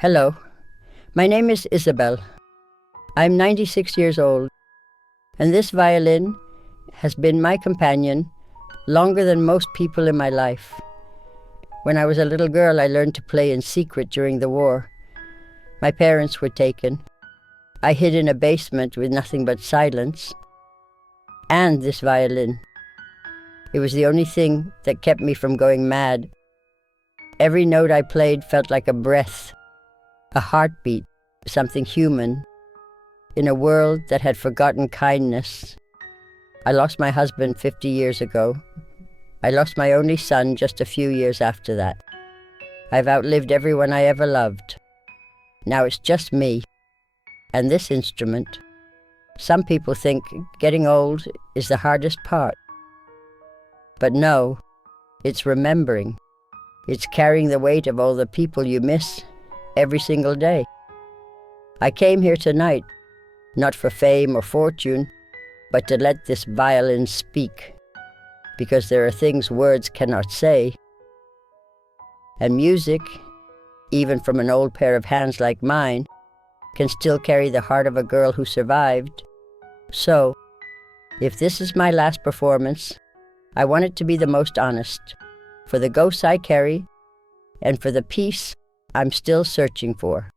Hello, my name is Isabel. I'm 96 years old, and this violin has been my companion longer than most people in my life. When I was a little girl, I learned to play in secret during the war. My parents were taken. I hid in a basement with nothing but silence and this violin. It was the only thing that kept me from going mad. Every note I played felt like a breath, a heartbeat, something human, in a world that had forgotten kindness. I lost my husband 50 years ago. I lost my only son just a few years after that. I've outlived everyone I ever loved. Now it's just me and this instrument. Some people think getting old is the hardest part. But no, it's remembering. It's carrying the weight of all the people you miss every single day. I came here tonight, not for fame or fortune, but to let this violin speak, because there are things words cannot say. And music, even from an old pair of hands like mine, can still carry the heart of a girl who survived. So, if this is my last performance, I want it to be the most honest, for the ghosts I carry, and for the peace I'm still searching for.